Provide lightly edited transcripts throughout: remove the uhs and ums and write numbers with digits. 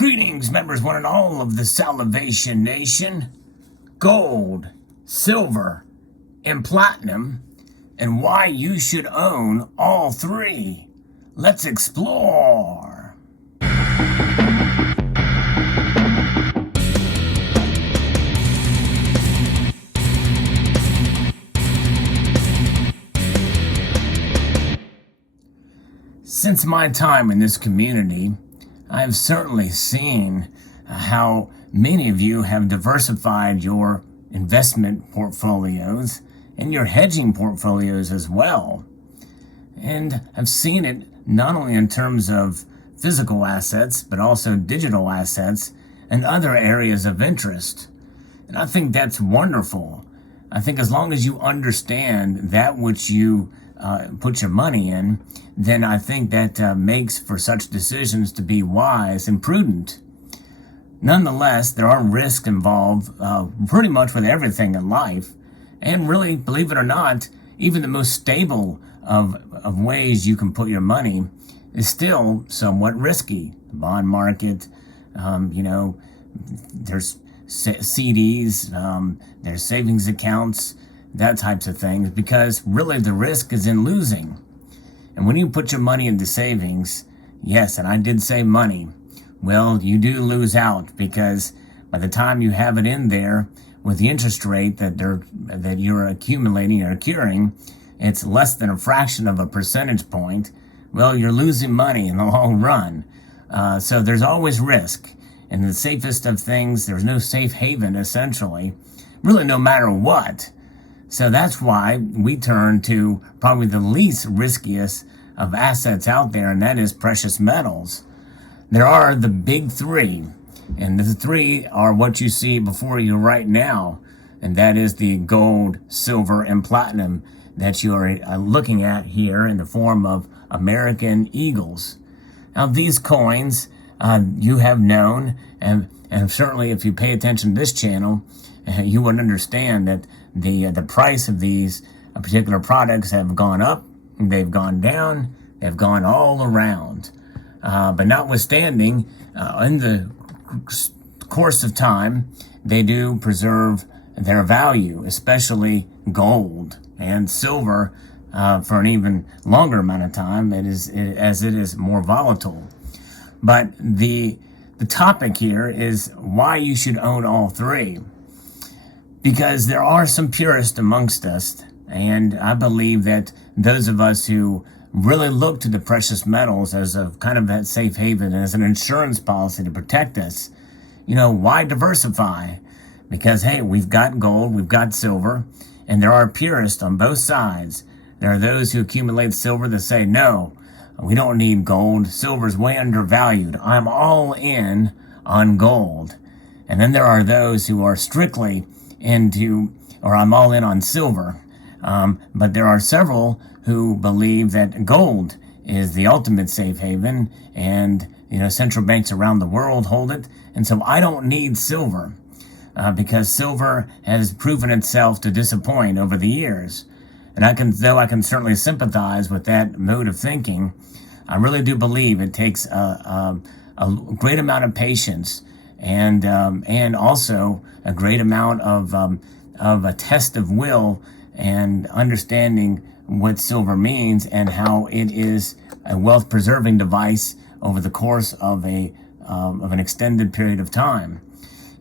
Greetings, members, one and all of the Salivation Nation. Gold, silver, and platinum, and why you should own all three. Let's explore. Since my time in this community, I have certainly seen how many of you have diversified your investment portfolios and your hedging portfolios as well. And I've seen it not only in terms of physical assets, but also digital assets and other areas of interest. And I think that's wonderful. I think as long as you understand that which you put your money in, then I think that makes for such decisions to be wise and prudent. Nonetheless, there are risks involved pretty much with everything in life. And really, believe it or not, even the most stable of ways you can put your money is still somewhat risky. The bond market, there's CDs, there's savings accounts, that types of things, because really the risk is in losing. And when you put your money into savings, yes, and I did say money, well, you do lose out, because by the time you have it in there with the interest rate that you're accumulating or accruing, it's less than a fraction of a percentage point. Well, you're losing money in the long run. So there's always risk. And the safest of things, there's no safe haven, essentially, really no matter what. So that's why we turn to probably the least riskiest of assets out there, and that is precious metals. There are the big three, and the three are what you see before you right now, and that is the gold, silver, and platinum that you are looking at here in the form of American Eagles. Now, these coins you have known, and certainly if you pay attention to this channel, you would understand that the price of these particular products have gone up, they've gone down, they've gone all around. But notwithstanding, in the course of time, they do preserve their value, especially gold and silver for an even longer amount of time as it is more volatile. But the topic here is why you should own all three. Because there are some purists amongst us, and I believe that those of us who really look to the precious metals as a kind of that safe haven, as an insurance policy to protect us, why diversify? Because, hey, we've got gold, we've got silver, and there are purists on both sides. There are those who accumulate silver that say, no, we don't need gold. Silver's way undervalued. I'm all in on gold. And then there are those who are strictly I'm all in on silver. But there are several who believe that gold is the ultimate safe haven, and, central banks around the world hold it. And so I don't need silver, because silver has proven itself to disappoint over the years. And though I can certainly sympathize with that mode of thinking, I really do believe it takes a great amount of patience and also a great amount of a test of will and understanding what silver means and how it is a wealth preserving device over the course of an extended period of time.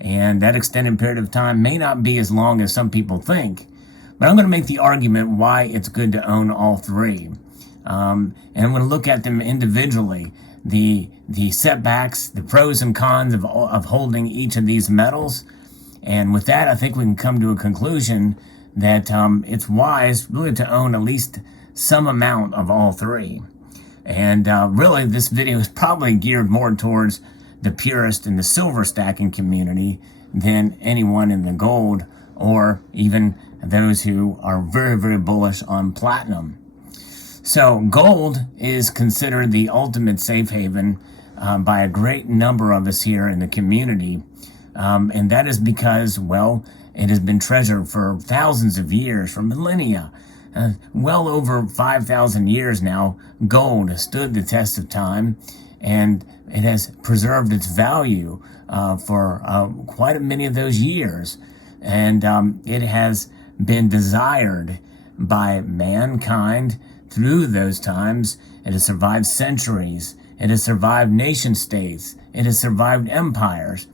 And that extended period of time may not be as long as some people think, but I'm going to make the argument why it's good to own all three. And I'm going to look at them individually, the setbacks, the pros and cons of holding each of these metals. And with that, I think we can come to a conclusion that it's wise really to own at least some amount of all three. And really, this video is probably geared more towards the purist and the silver stacking community than anyone in the gold, or even those who are very, very bullish on platinum. So gold is considered the ultimate safe haven by a great number of us here in the community. And that is because, well, it has been treasured for thousands of years, for millennia. Well over 5,000 years now, gold has stood the test of time. and it has preserved its value for quite many of those years. And it has been desired by mankind through those times. It has survived centuries. It has survived nation states. It has survived empires,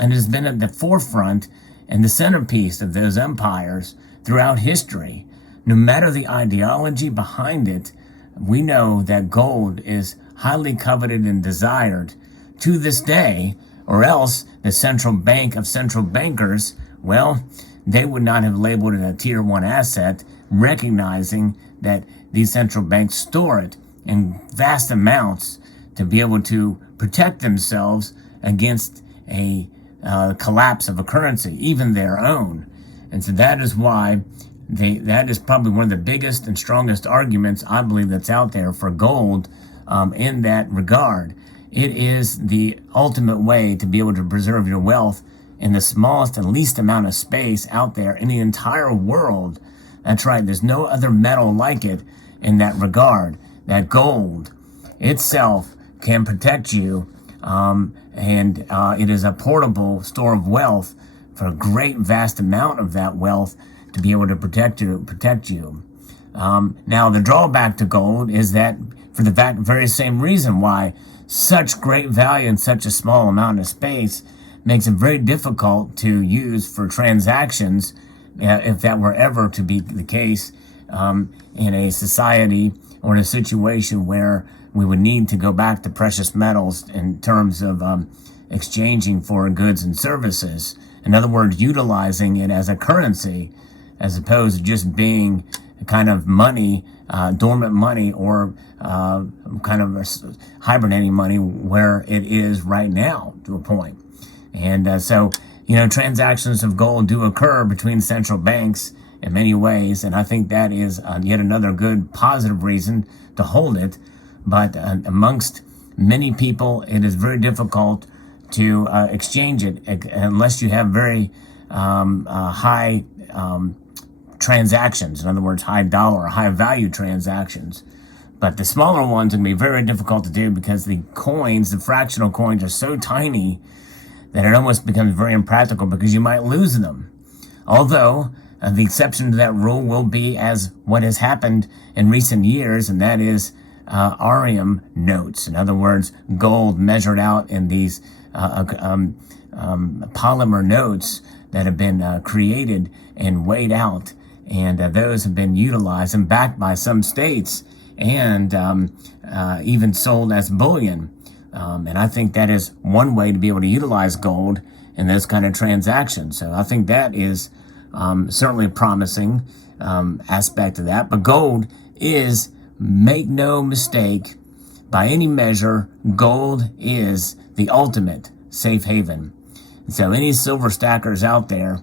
and has been at the forefront and the centerpiece of those empires throughout history. No matter the ideology behind it, we know that gold is highly coveted and desired to this day, or else the central bank of central bankers, well, they would not have labeled it a tier 1 asset, recognizing that these central banks store it in vast amounts to be able to protect themselves against a collapse of a currency, even their own. And so that is why that is probably one of the biggest and strongest arguments, I believe, that's out there for gold in that regard. It is the ultimate way to be able to preserve your wealth in the smallest and least amount of space out there in the entire world. That's right. There's no other metal like it in that regard. That gold itself can protect you, and it is a portable store of wealth for a great vast amount of that wealth to be able to protect you. Now, the drawback to gold is that for the very same reason why such great value in such a small amount of space makes it very difficult to use for transactions, if that were ever to be the case in a society or in a situation where we would need to go back to precious metals in terms of exchanging for goods and services. In other words, utilizing it as a currency as opposed to just being kind of money, dormant money, or kind of hibernating money where it is right now to a point. And so, transactions of gold do occur between central banks in many ways, and I think that is yet another good positive reason to hold it. But amongst many people, it is very difficult to exchange it unless you have very high transactions. In other words, high dollar, high value transactions. But the smaller ones can be very difficult to do because the fractional coins, are so tiny that it almost becomes very impractical because you might lose them. Although the exception to that rule will be as what has happened in recent years, and that is Ethereum notes. In other words, gold measured out in these polymer notes that have been created and weighed out, and those have been utilized and backed by some states, and even sold as bullion. And I think that is one way to be able to utilize gold in those kind of transactions. So I think that is certainly a promising aspect of that. But gold is, make no mistake, by any measure, gold is the ultimate safe haven. So any silver stackers out there,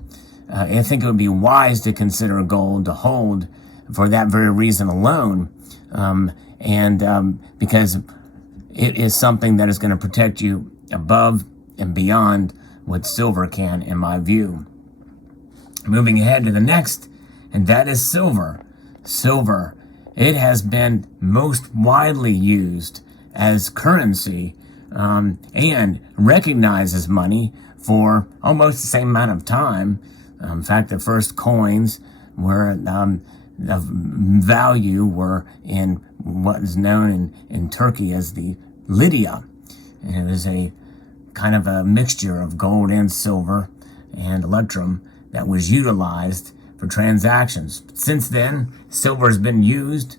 I think it would be wise to consider gold to hold for that very reason alone. Because it is something that is going to protect you above and beyond what silver can, in my view. Moving ahead to the next, and that is silver. Silver, it has been most widely used as currency and recognized as money for almost the same amount of time. In fact, the first coins were of value were in what is known in Turkey as the Lydia. And it was a kind of a mixture of gold and silver and electrum that was utilized for transactions. Since then, silver has been used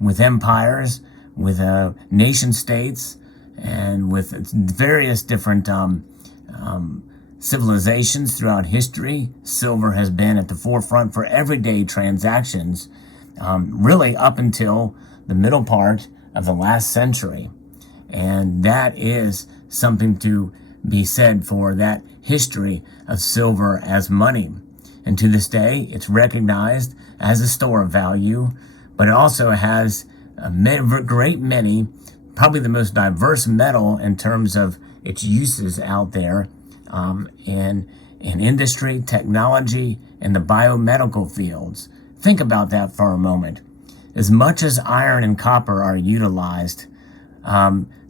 with empires, with nation states, and with various different civilizations throughout history. Silver has been at the forefront for everyday transactions, really up until the middle part of the last century. And that is something to be said for that history of silver as money. And to this day, it's recognized as a store of value, but it also has a great many, probably the most diverse metal in terms of its uses out there in industry, technology, and the biomedical fields. Think about that for a moment. As much as iron and copper are utilized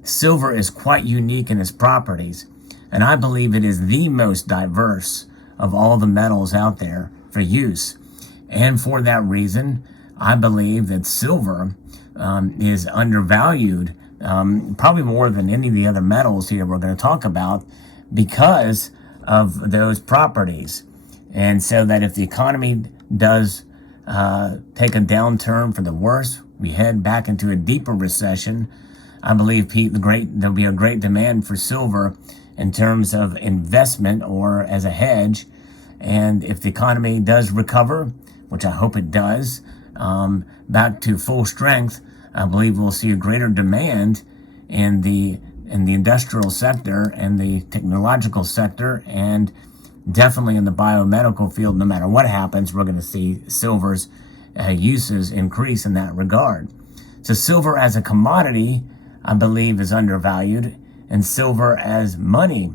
silver is quite unique in its properties, and I believe it is the most diverse of all the metals out there for use. And for that reason, I believe that silver is undervalued, probably more than any of the other metals here we're going to talk about, because of those properties. And so that if the economy does take a downturn for the worse, we head back into a deeper recession, I believe there'll be a great demand for silver in terms of investment or as a hedge. And if the economy does recover, which I hope it does, back to full strength, I believe we'll see a greater demand in the industrial sector and the technological sector, and definitely in the biomedical field. No matter what happens, we're going to see silver's uses increase in that regard. So silver as a commodity, I believe, is undervalued, and silver as money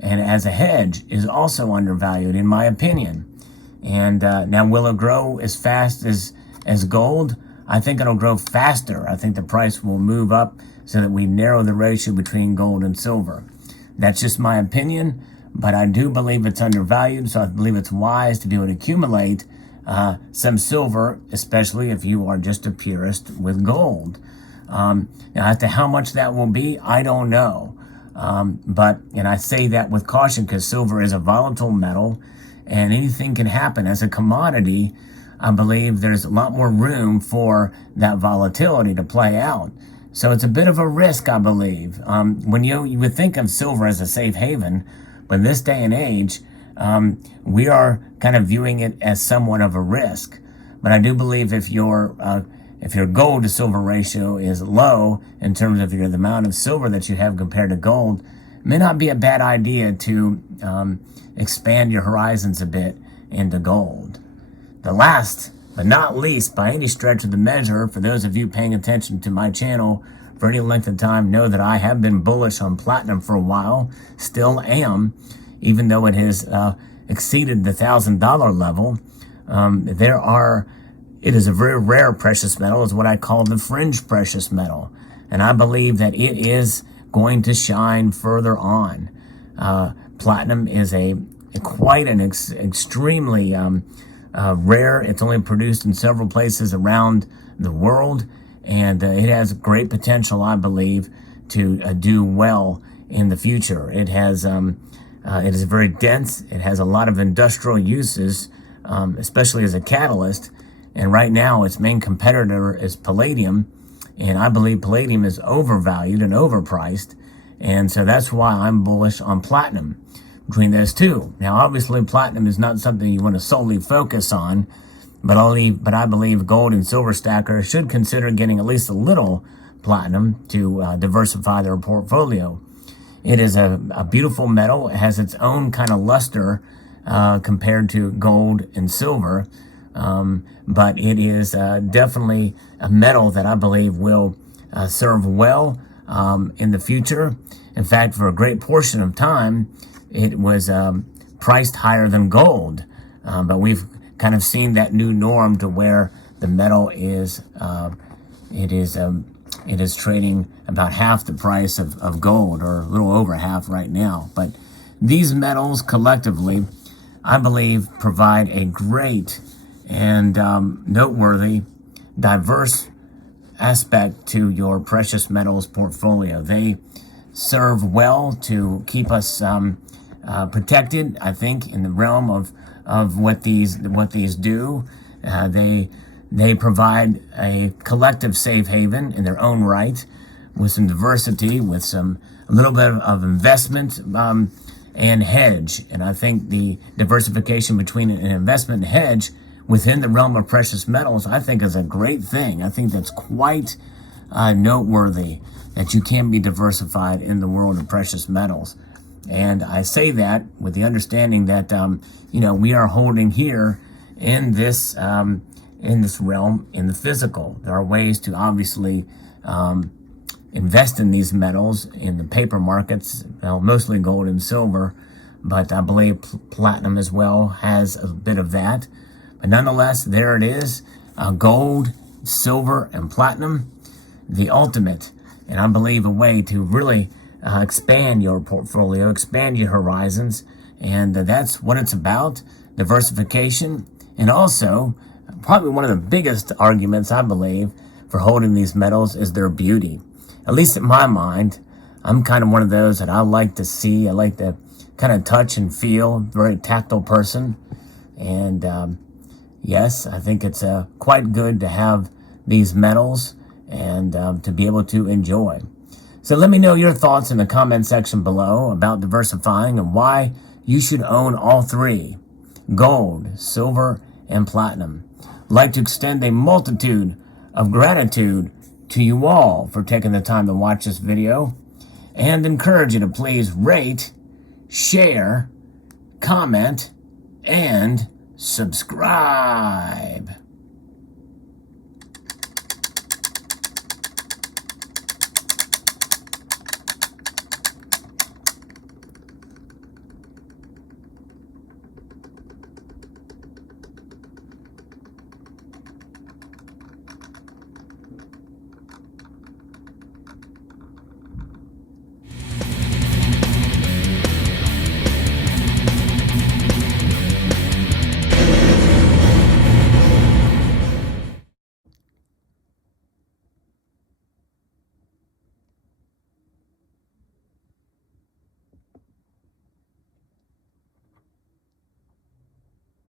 and as a hedge is also undervalued, in my opinion. And now, will it grow as fast as gold? I think it'll grow faster. I think the price will move up so that we narrow the ratio between gold and silver. That's just my opinion, but I do believe it's undervalued, so I believe it's wise to be able to accumulate some silver, especially if you are just a purist with gold. Now, as to how much that will be, I don't know. And I say that with caution because silver is a volatile metal and anything can happen. As a commodity, I believe there's a lot more room for that volatility to play out. So it's a bit of a risk, I believe. When you would think of silver as a safe haven, but in this day and age, we are kind of viewing it as somewhat of a risk. But I do believe if your gold to silver ratio is low in terms of the amount of silver that you have compared to gold, it may not be a bad idea to expand your horizons a bit into gold. The last but not least, by any stretch of the measure, for those of you paying attention to my channel for any length of time, know that I have been bullish on platinum for a while, still am, even though it has exceeded the $1,000 level. It is a very rare precious metal, is what I call the fringe precious metal. And I believe that it is going to shine further on. Platinum is quite an extremely rare. It's only produced in several places around the world, and it has great potential, I believe, to do well in the future. It is very dense. It has a lot of industrial uses, especially as a catalyst. And right now, its main competitor is palladium, and I believe palladium is overvalued and overpriced, and so that's why I'm bullish on platinum between those two. Now, obviously, platinum is not something you want to solely focus on, but I believe gold and silver stackers should consider getting at least a little platinum to diversify their portfolio. It is a beautiful metal. It has its own kind of luster compared to gold and silver. But it is definitely a metal that I believe will serve well in the future. In fact, for a great portion of time, it was priced higher than gold. But we've kind of seen that new norm to where the metal is trading about half the price of gold, or a little over half right now. But these metals collectively, I believe, provide a great and noteworthy, diverse aspect to your precious metals portfolio. They serve well to keep us protected, I think, in the realm of what these do. They provide a collective safe haven in their own right, with some diversity, with a little bit of investment and hedge. And I think the diversification between an investment and hedge within the realm of precious metals, I think, is a great thing. I think that's quite noteworthy, that you can be diversified in the world of precious metals. And I say that with the understanding that, we are holding here in this realm, in the physical. There are ways to obviously invest in these metals in the paper markets, mostly gold and silver, but I believe platinum as well has a bit of that. But nonetheless, there it is, gold, silver, and platinum, the ultimate And I believe a way to really expand your portfolio, expand your horizons. And that's what it's about, diversification. And also, probably one of the biggest arguments, I believe, for holding these metals is their beauty. At least in my mind, I'm kind of one of those that I like to see. I like to kind of touch and feel, very tactile person. And yes, I think it's quite good to have these metals and to be able to enjoy. So let me know your thoughts in the comment section below about diversifying and why you should own all three: gold, silver, and platinum. I'd like to extend a multitude of gratitude to you all for taking the time to watch this video, and encourage you to please rate, share, comment, and subscribe.